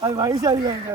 அது வயசாகிவாங்க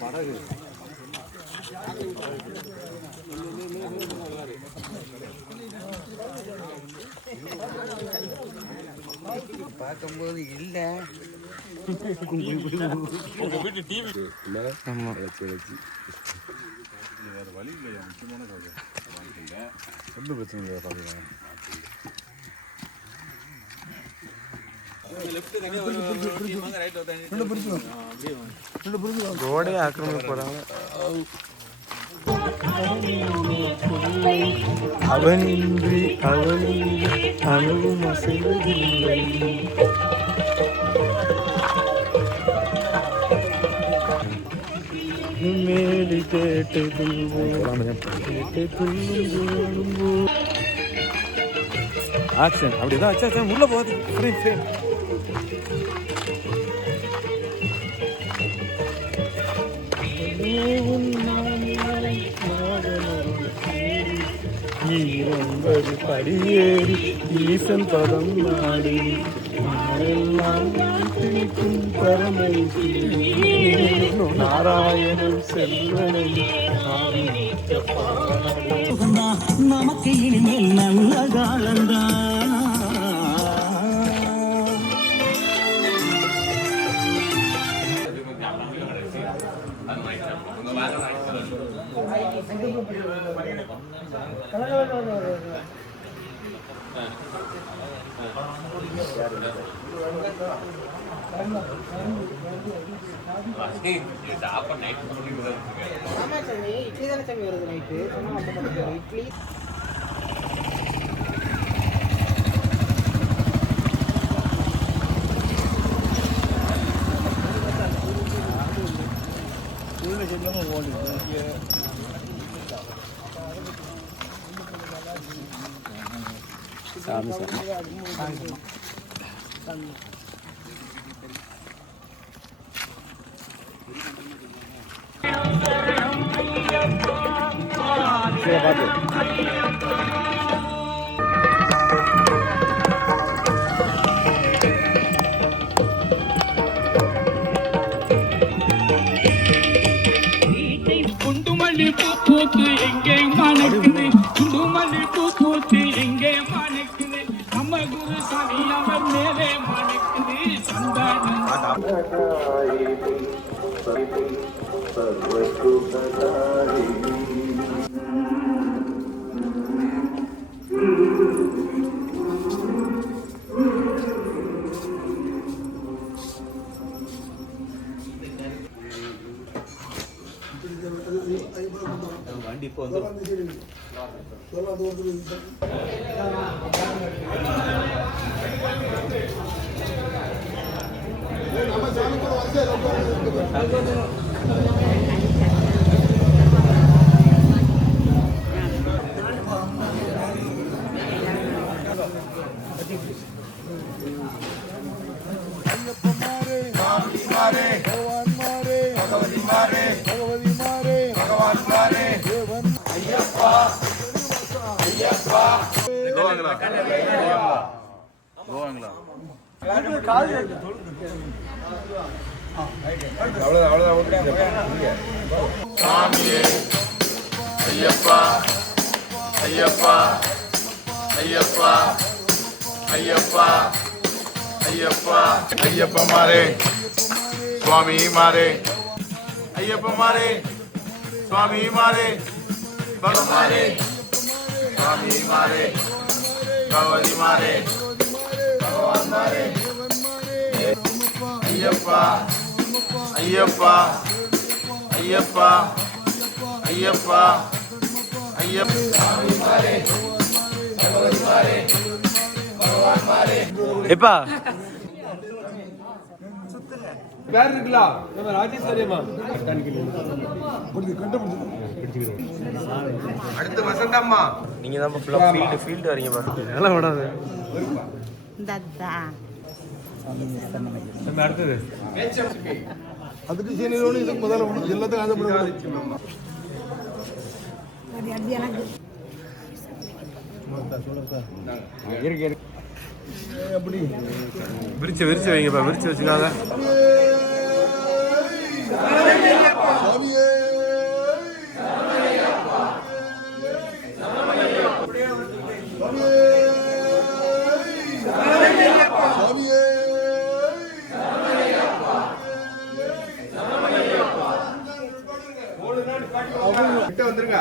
படகு பார்க்கும்போது இல்லை வீட்டு டிவி வேறு வழி இல்லையா முக்கியமான ஒன்றும் பிரச்சனை இல்லை பார்க்கலாம் ரோடே ஆக்கிரமிக்க போறாங்க அவனின்றி அணுவும் அசைவதில்லை மேலி கேட்டு ஆக்ஷன் அப்படிதான் ஆச்சு உள்ள போகுது படியேறி ஈசன் பதம் நாடி பரமை நாராயணன் செல்வனை நமக்கு இனிமேல் நல்ல காலந்தான் இட்லி தானே சாமி வருது நைட்டு இட்லி சாமி குண்டுமல்லி பூத்து எங்கே மணக்குது குண்டுமல்லி பூத்து எங்கே மணக்குது நம்ம குரு சாமி அவர் மேலே மணக்குது சந்தானம் வண்டி இப்போ வந்து ஐயப்பா ஐயப்பா ஐயப்பா ஐயப்பா ஐயப்பா ஐயப்பா மாரே சுவாமி மாரே ஐயப்பா மாரே சுவாமி மாரே பகவானே சுவாமி மாரே பகவதி மாரே பகவான் மாரே ஐயப்பா ஐயப்பா ஐயப்பா ஐயப்பா ஐயப்பா எப்பா வேற இருக்கலாம் நம்ம ராஜேஸ்வரியம்மா அடுத்து வசந்தம்மா நீங்க தான் ஃபுல்லா ஃபீல்ட் வரீங்க பாருங்க நல்லா விடாது நம்ம அடுத்தது அதுக்கு சீனியரோடு இதுக்கு முதல்ல ஒன்று எல்லாத்தையும் ஆசைப்படுவாங்க அப்படி விரிச்சு வைங்கப்பா விரிச்சு வச்சுக்காத கிட்ட வந்துருங்க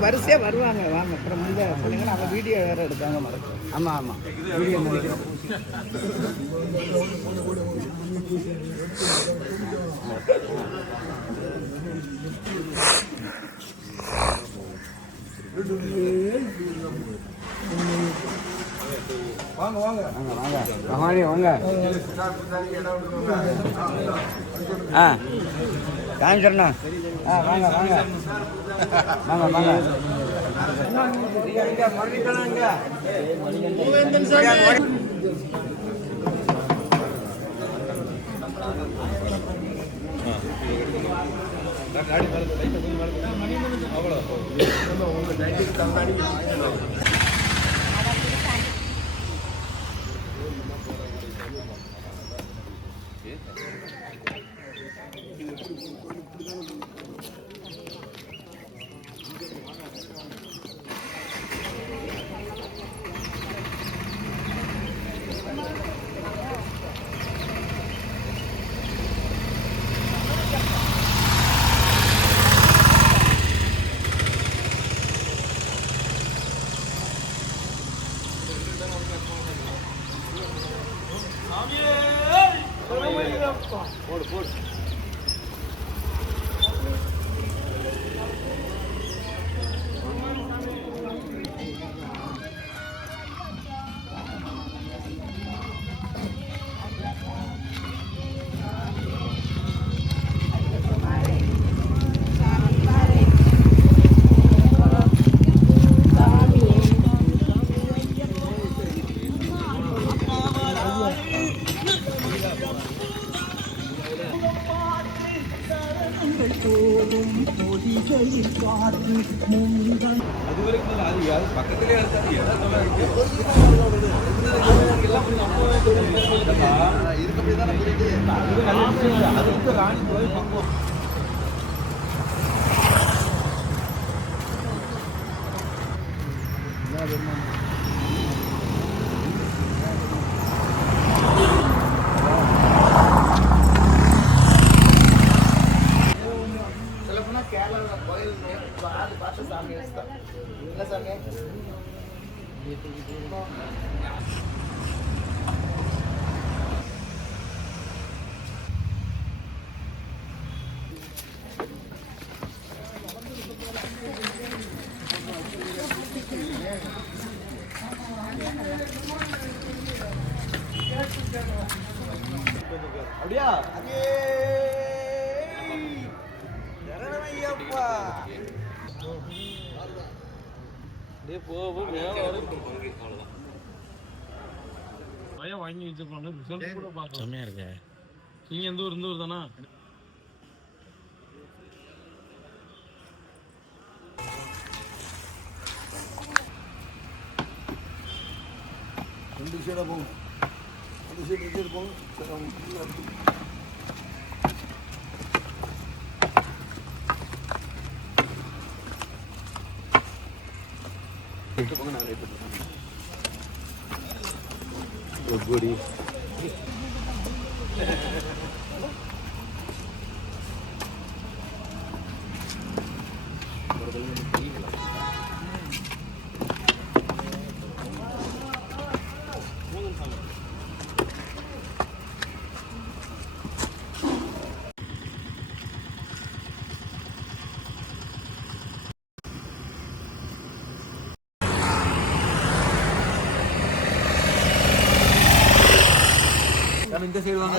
வரிசையா வருவாங்க வாங்க அப்புறம் வந்து சொன்னீங்கன்னா அவங்க வீடியோ வேற எடுத்தாங்க மறக்கும் ஆமா ஆமா வீடியோ வாங்க வாங்க வாங்க பகவானே வாங்க காமிச்சிடண்ணா வாங்க வாங்க வாங்க வாங்க கேரளா பார்த்து சாமி வச்சுதான் இல்லை சாமி. அப்படியா ஐயப்பா வாங்கி வச்சிருப்பாங்க. ரிசல்ட் கூட பார்க்கலாம். செம்மையா இருக்கு. நீங்க எந்த ஊர்? இந்த ஊர் தானா? ரெண்டு சைடாக போகும். அந்த சைடு போகும். குடி இந்த சைடு வாங்க.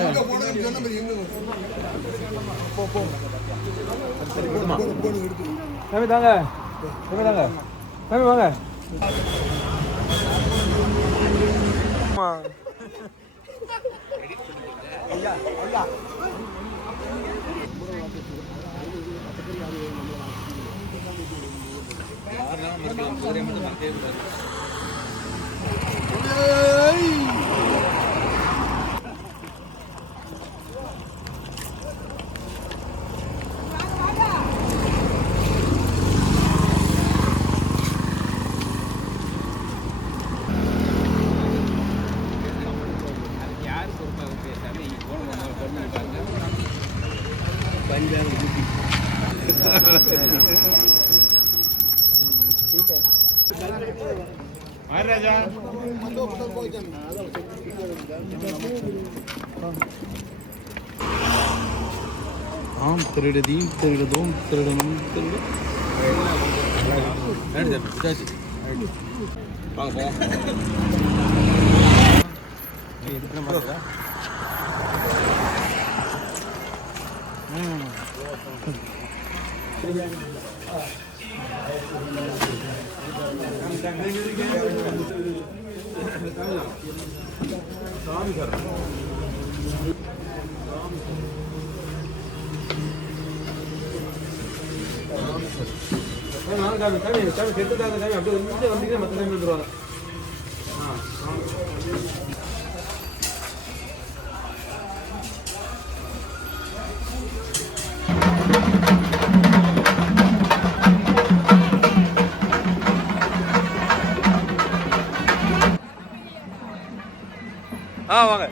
சாமி தாங்க, சாமி தாங்க, சாமி வாங்க. ஐயா ஐயா ஆம் திருடதீம் திருடதோம் திருடனும் திருடு வாங்க சாமி சார் சாமி சாமி சாமி செத்துட்டாங்க சாமி. அப்படியே வந்தீங்கன்னா மற்ற சாமி வந்துடுவாங்க. வாங்க.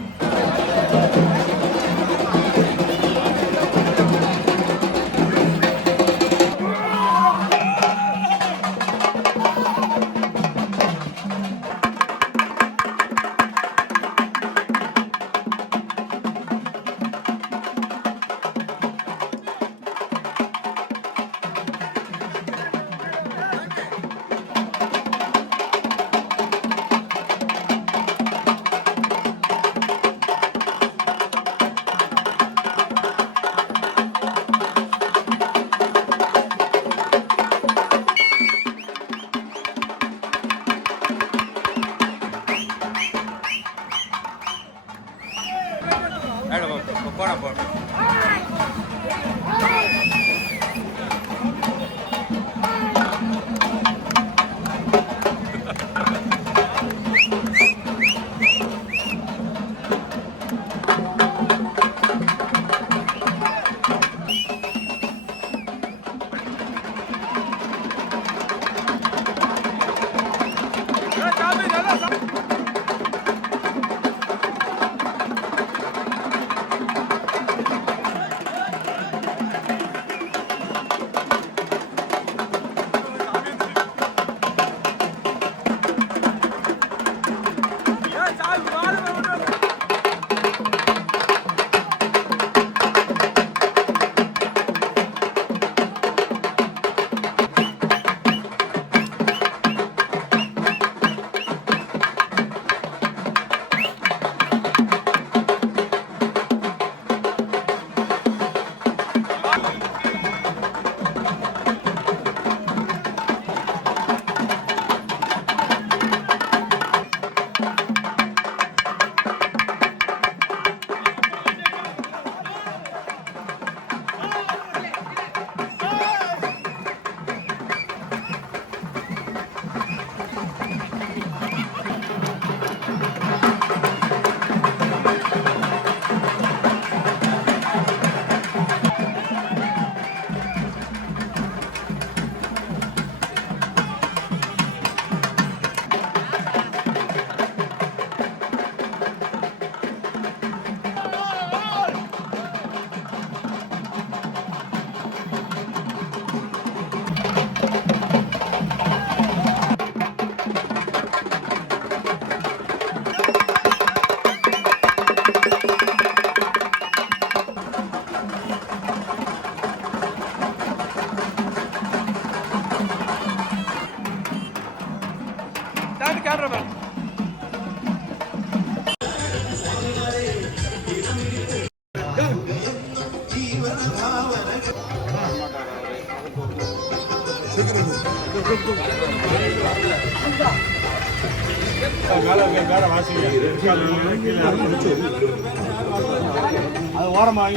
அது ஓரமாக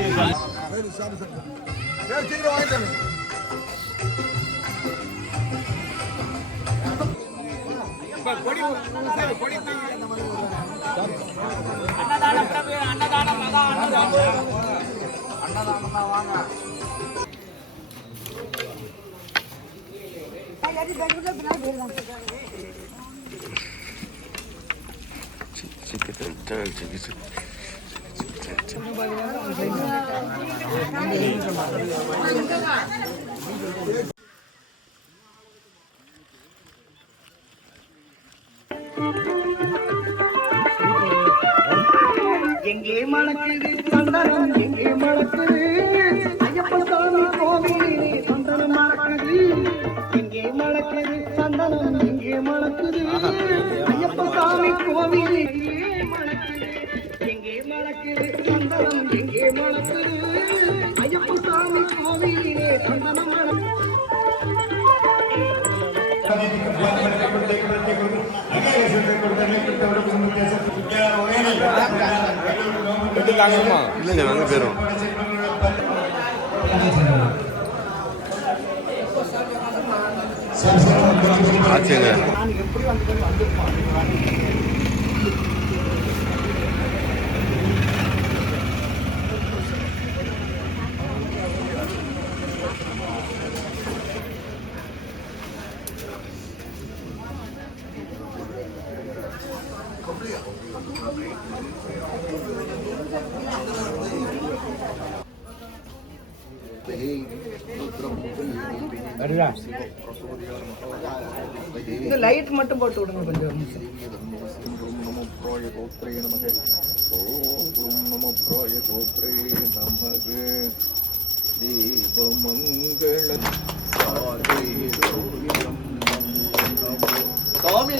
சீக்கிரம் வாங்கிட்டாங்க. அன்னதானம் பிரபு, அன்னதானம் அதான் அன்னதானம். அன்னதானம் தான் வாங்க. எங்கே மணக்குது சந்தனம், எங்கே மணக்குது ஐயப்ப சாமி கோவிலே சந்தனம் மணக்குது. எங்கே மணக்குது சந்தனம், எங்கே மணக்குது ஐயப்ப சாமி கோவிலே மணக்குது. எங்கே மணக்குது சந்தனம், எங்கே மணக்குது ஐயப்ப சாமி கோவிலே சந்தனம் மணக்குது. இல்லைங்க நாங்கள் போயிடும். ஆச்சுங்க. நான் எப்படி வந்திருப்பான். இந்த லைட் மட்டும் போட்டு விடுங்க கொஞ்சம். சுவாமி சாமி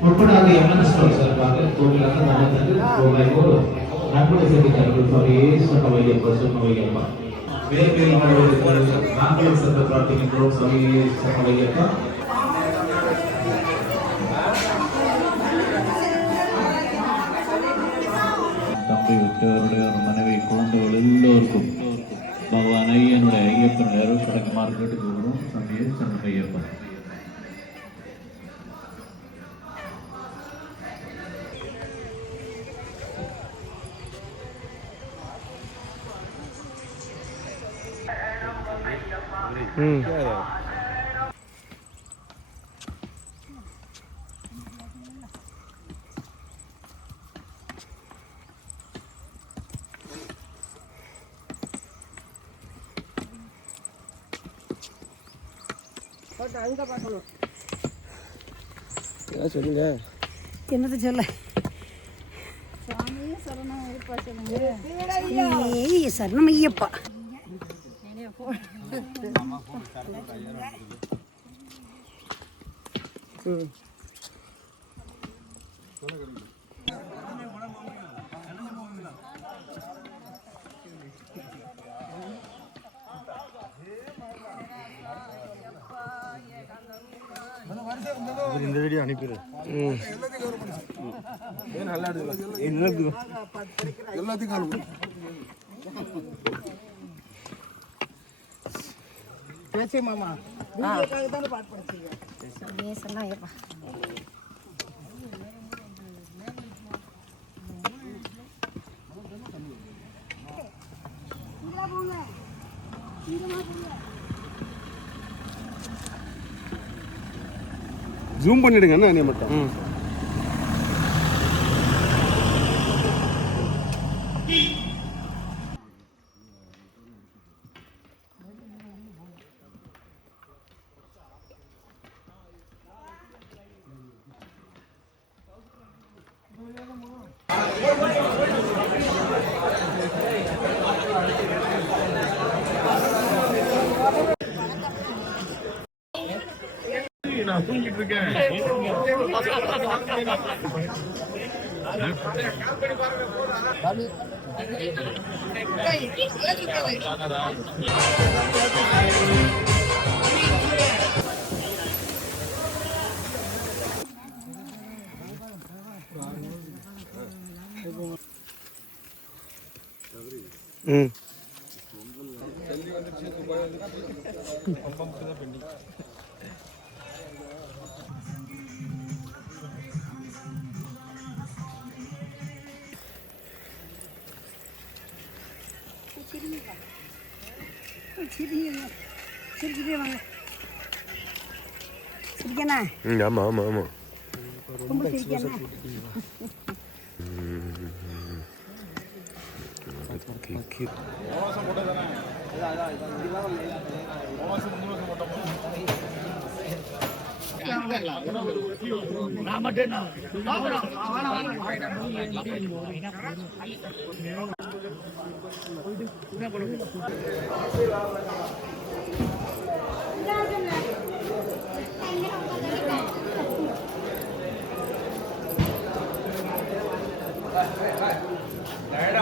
முற்படாத எம்என்எஸ்கள் சார்பாக கோவிலாக நடந்தது ரூபாய் 1 நன்கொடை செய்திருக்கிறார்கள் சொன்னவையப்பா வேர்வேல் நாங்கள் சென்ற பிரார்த்திக்கின்றோம் சொன்னவையப்பா. தம்பி விட்டவருடைய ஒரு மனைவி குழந்தைகள் எல்லோருக்கும் பகவான் ஐயனுடைய ஐயப்பனுடைய அருள் கிடைக்குமாறு கேட்டுக்கொள்கிறோம். சமய சொன்னவையப்பா. சொல்லுங்க. என்னது சொல்ல சரணம் ஐயப்பா. இந்த வீடியோ அனுப்பிடு. எல்லாத்தையும் கவர் பண்ணு. நல்லா இருக்கு. எல்லாத்தையும் கவர் பண்ணு. பேசி மாமா வீடியோக்காக தான பாட்டு படிச்சீங்க. பேசலாம் ஐயப்பா. ஜூம் பண்ணிடுங்க என்ன மட்டும். நான் தூங்கிட்டு இருக்கேன். சிரிக்கிட்டே வாங்க. சிரிக்கண்ணா ஆமா ஆமா ஆமா. ரொம்ப சிரிக்கண்ணா.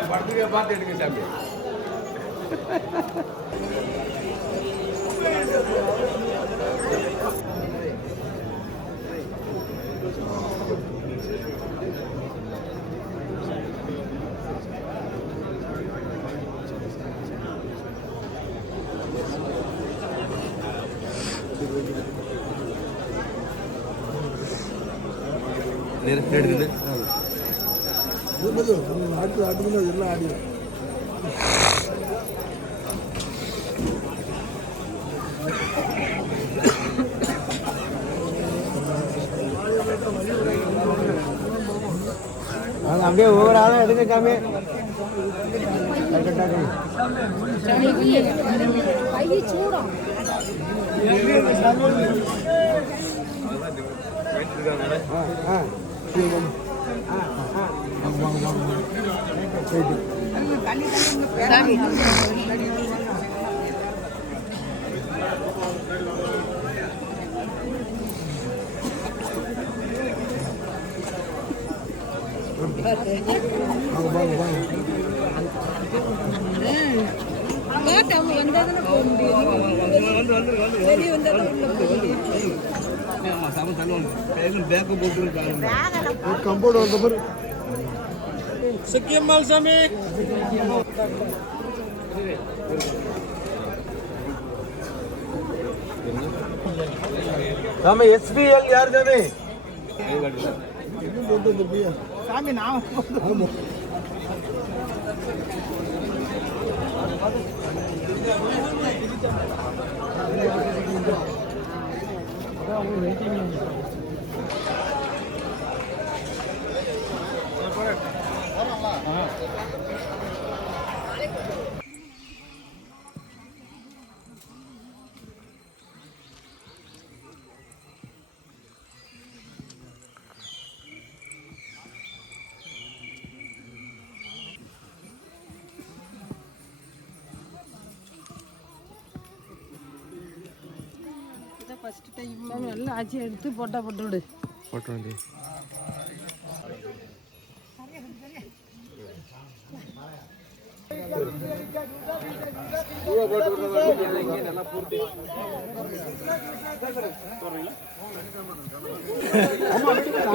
படுத்துக்க பார்த்து எடுங்க சாமி. எடுத்து ஆட்டு எல்லாம் ஆடிடும். அப்படியே ஒவ்வொரு ஆளும் எடுக்க சாமி. கை சூடம். கம்போர்டு வந்த மாதிரி சிக்கியம்மாள் சாமி. சாமி எஸ்பிஎல் யார் சாமி? சாமி நான் ஃபர்ஸ்ட் டைம் எல்லாம் ஆச்சி எடுத்து போட்டா போட்டு விடு. போட்டு வந்து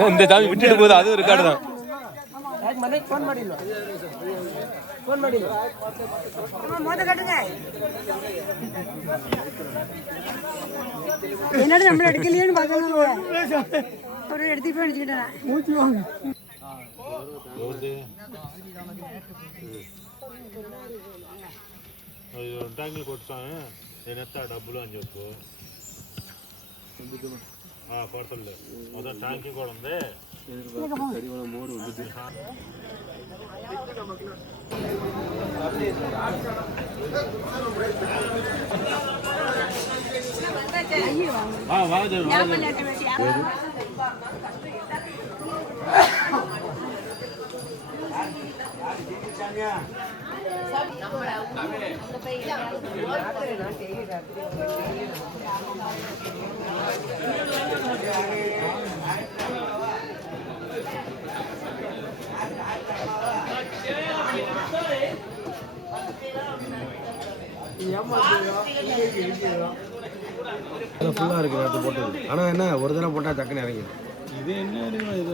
இந்த சாமி விட்டுட்டு போகுது, அது ஒரு கார்டு தான். என்னோட நம்மள எடுக்கலையேன்னு பார்த்தாங்க ஒரு எடுத்து போய் அடிச்சுக்கிட்டேன் மூச்சு வாங்க ట్యాంకులు కొట్టుసాము నేను ఎత్తా డబ్బులు అని చెప్పు పడుతుంది మొదటి ట్యాంకి కూడా ఉంది ஃபுல்லாக இருக்குது நேற்று போட்டது. ஆனால் என்ன ஒரு தடவை போட்டால் டக்குன்னு இறங்கி இது என்ன இது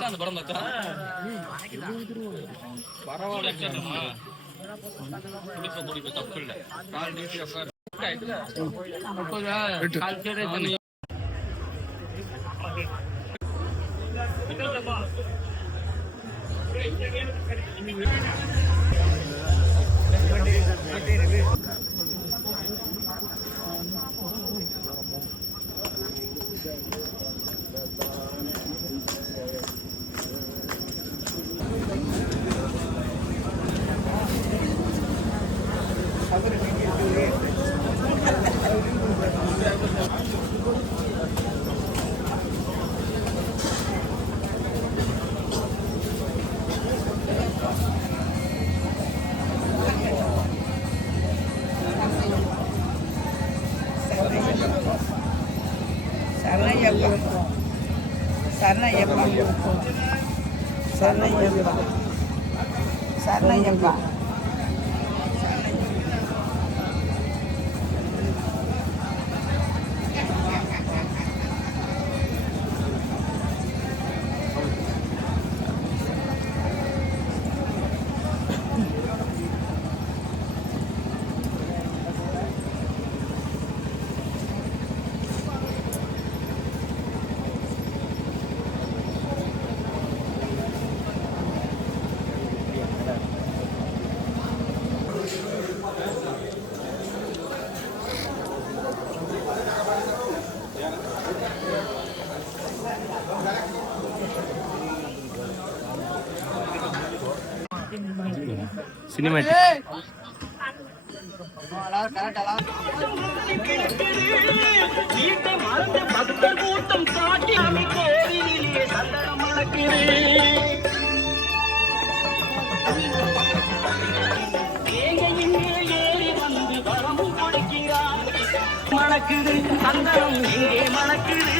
அந்த படம் பார்த்தா பரவாயில்ல தப்பு இல்லை. சரணய்யப்பா சினிமேட்டிக் மணக்குது சந்தனம் இங்கே மணக்குது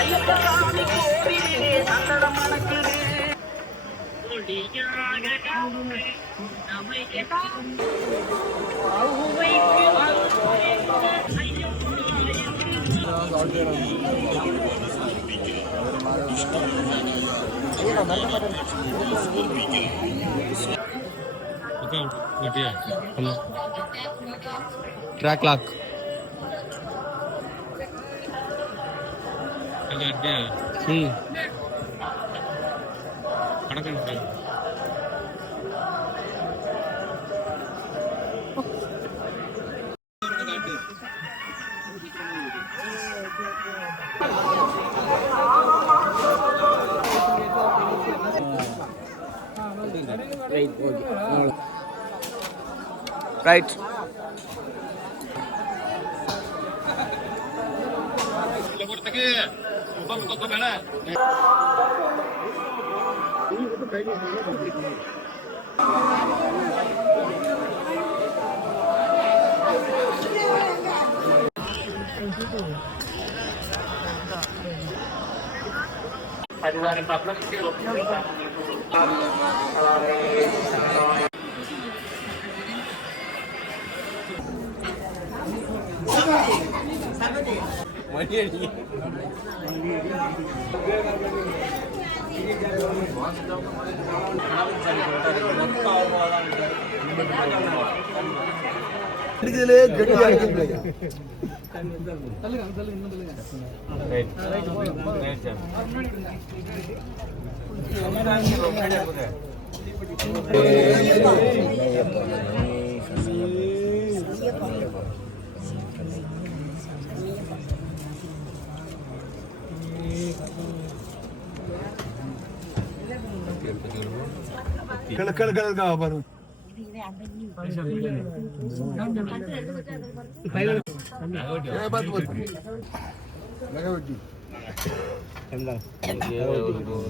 ஐயப்ப சாமி கோவிலே சந்தனம் மணக்குது ட்ராக் லாக் ரைட்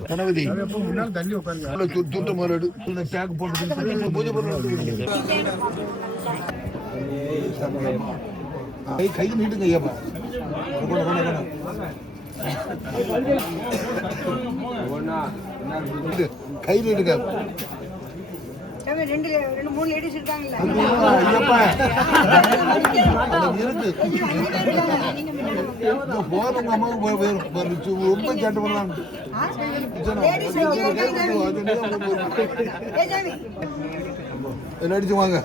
கணபதி தண்ணி உட்காந்து தூட்ட மாடு டேக் போட்டு பூஜை பண்ண கை நீட்டுங்க ஐயாப்பா கை நீட்டுங்க ரெண்டு மூணு லேடிஸ் இருக்காங்கல்ல போறவங்க அம்மாவுக்கு ரொம்ப கேட்டு பண்ணலாம் அடிச்சு வாங்க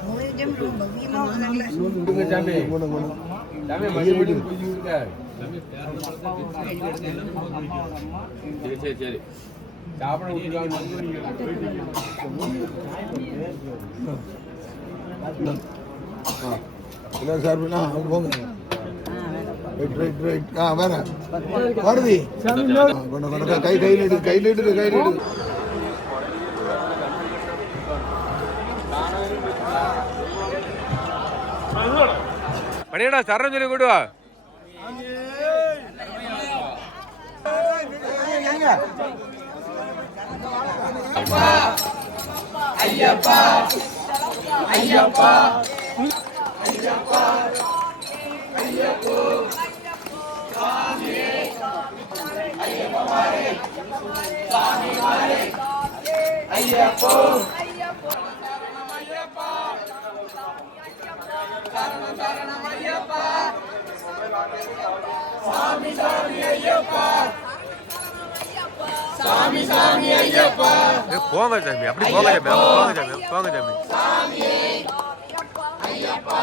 சரி சாப்பிட சார் போங்க ரைட் ரைட் வேற வருதி கையில் எடு கையில் எடு கையில் எடு பண்ணிடா சரணம் சொல்லி கூடுவா ஐயப்பா ஐயப்பா ஐயப்பா ஐயப்போ சாமி ஐயப்பா மாரே சாமி மாரே ஐயப்போ ஐயப்பா சரணம் சரணம் ஐயப்பா சாமி சாமி ஐயப்பா சாமி சாமி ஐயப்பா போங்க சாமி அப்படி போங்க சாமி போங்க சாமி போங்க சாமி சாமி ஐயப்பா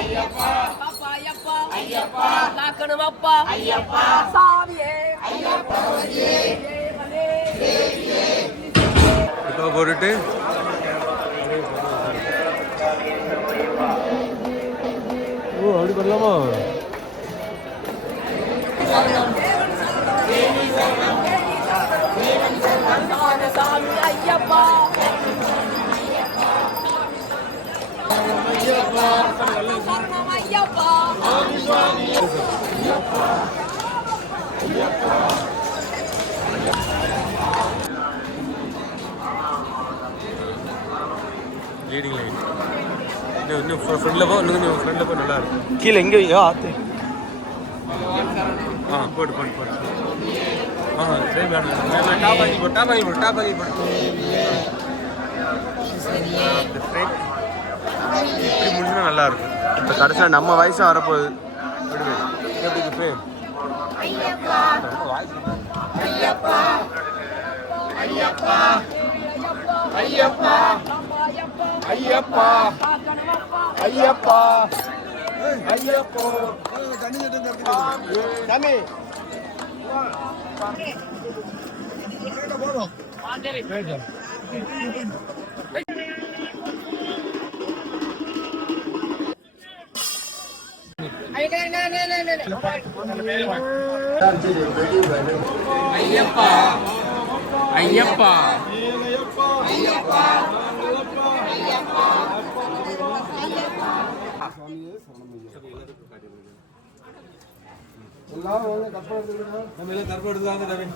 ஐயப்பா ஐயப்பா ஐயப்பா காக்கணுமப்பா ஐயப்பா சாமியே ஐயப்பா இப்போ போட்டுட்டு ஓ அப்படி பண்ணலாமா சாமி ஐயப்பா சரணம் ஐயப்பா லீடிங் லைன் இன்னும் ஃப்ரெண்டில் போ இன்னும் ஃப்ரெண்டில் போ நல்லா இருக்கும் கீழே எங்கே ஆத்து போட்டு போட்டு போட்டு சரி வேணும் டாப் ஆகி போட்டு டாப் ஆகி போட்டு டாப் ஆகி போட்டு இப்படி முடிஞ்சுன்னா நல்லா இருக்கும் இப்போ கடைசியில் நம்ம வயசு வரப்போகுது எப்படி ஃப்ரேம் ஐயப்பா ஐயப்பா ஐயப்பா ஐயப்பா ஐயப்பா ஐயப்பா ஐயப்போ சாமி ஐயப்பா ஐயப்பா ஐயப்பா எல்லாரும் கற்பனை எடுத்துக்காங்க தம்பி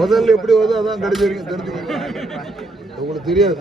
முதல்ல எப்படி வருதோ அதான் கிடைச்சி உங்களுக்கு தெரியாது.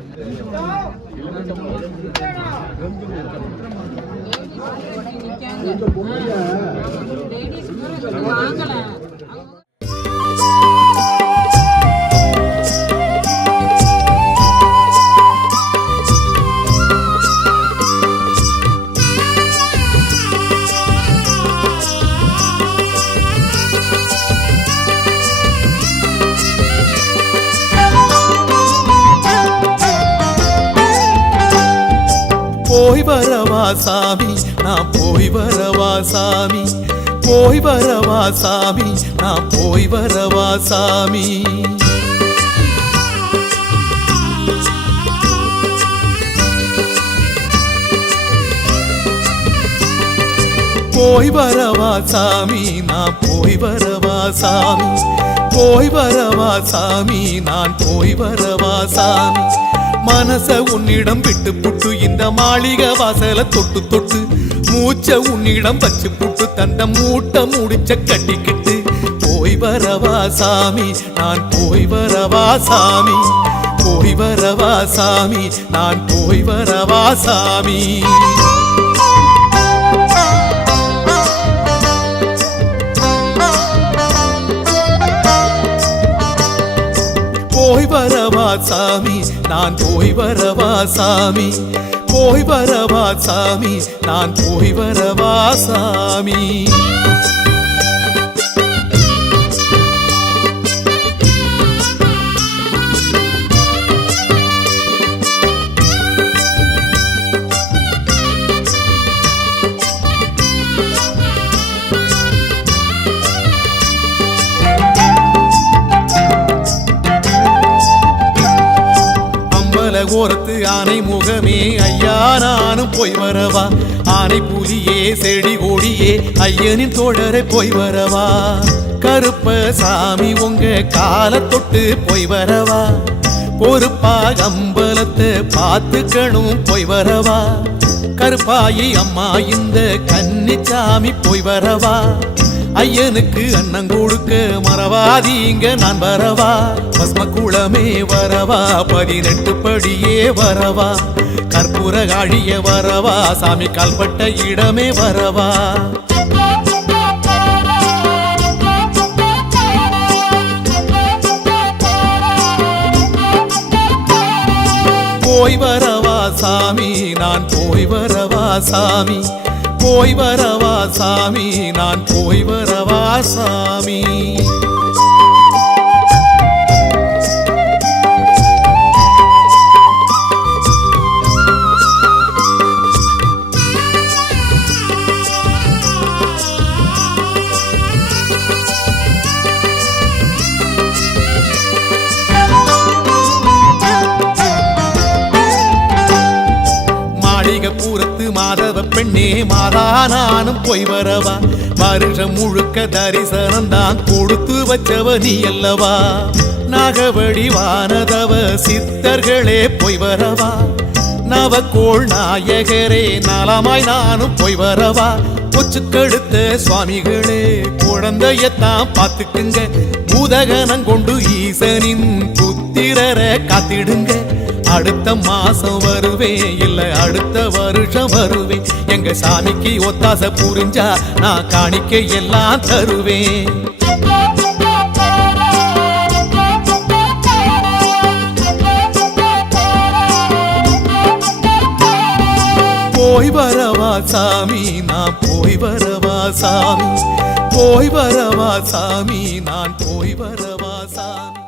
போய் வரவா சாமி நான் போய் வரவா சாமி, போய் வரவா சாமி நான் போய் வரவா சாமி. போய் வரவா சாமி நான் போய் வரவா சாமி, போய் வரவா சாமி நான் போய் வரவா சாமி. மனச உன்னிடம் விட்டு புட்டு இந்த மாளிகை வாசல தொட்டு தொட்டு மூச்ச உன்னிடம் வச்சு புட்டு தண்ட மூட்டை முடிச்ச கட்டிக்கிட்டு போய் வரவா சாமி நான் போய் வரவா சாமி, போய் வரவா சாமி நான் போய் வரவா சாமி. போய் வரவா சாமி நான் போய் வரவா சாமி, போய் வரவா சாமி நான் போய் வரவா சாமி. ஓரத்து ஆனை முகமே ஐயா நானும் போய் வரவா, ஆனை புலியே செடி கொடியே ஐயனின் தோழரை போய் வரவா. கருப்ப சாமி உங்க கால தொட்டு போய் வரவா, பொறுப்பா அம்பலத்தை பார்த்துக்கணும் போய் வரவா. கருப்பாயி அம்மா இந்த கன்னிச்சாமி போய் வரவா, ஐயனுக்கு அண்ணன் கொடுக்க மறவாதீங்க நான் வரவா. பஸ்ம குளமே வரவா, 18 படியே வரவா, கற்பூர காழிய வரவா, சாமி கால்பட்ட இடமே வரவா. போய் வரவா சாமி நான் போய் வரவா சாமி, போய் வரவா சாமி நான் போய் வரவா சாமி. பூரத்து மாதவ பெண்ணே மாதா நானும் போய் வரவா, வருஷம் முழுக்க தரிசனம் தான் கொடுத்து வச்சவ நீ அல்லவா. நாகவடி வானதவ சித்தர்களே போய் வரவா, நவக்கோள் நாயகரே நலமாய் நானும் போய் வரவா. கொச்சுக்கெடுத்த சுவாமிகளே குழந்தையத்தான் பார்த்துக்குங்க, பூதகனம் கொண்டு ஈசனின் புத்திரரை காத்திடுங்க. அடுத்த மாசம் வருவேன் இல்ல அடுத்த வருஷம் வருவேன், எங்க சாமிக்கு ஒத்தாசை புரிஞ்சா நான் காணிக்கை எல்லாம் தருவேன். போய் வரவா சாமி நான் போய் வரவா சாமி, போய் வரவா சாமி நான் போய் வரவா சாமி.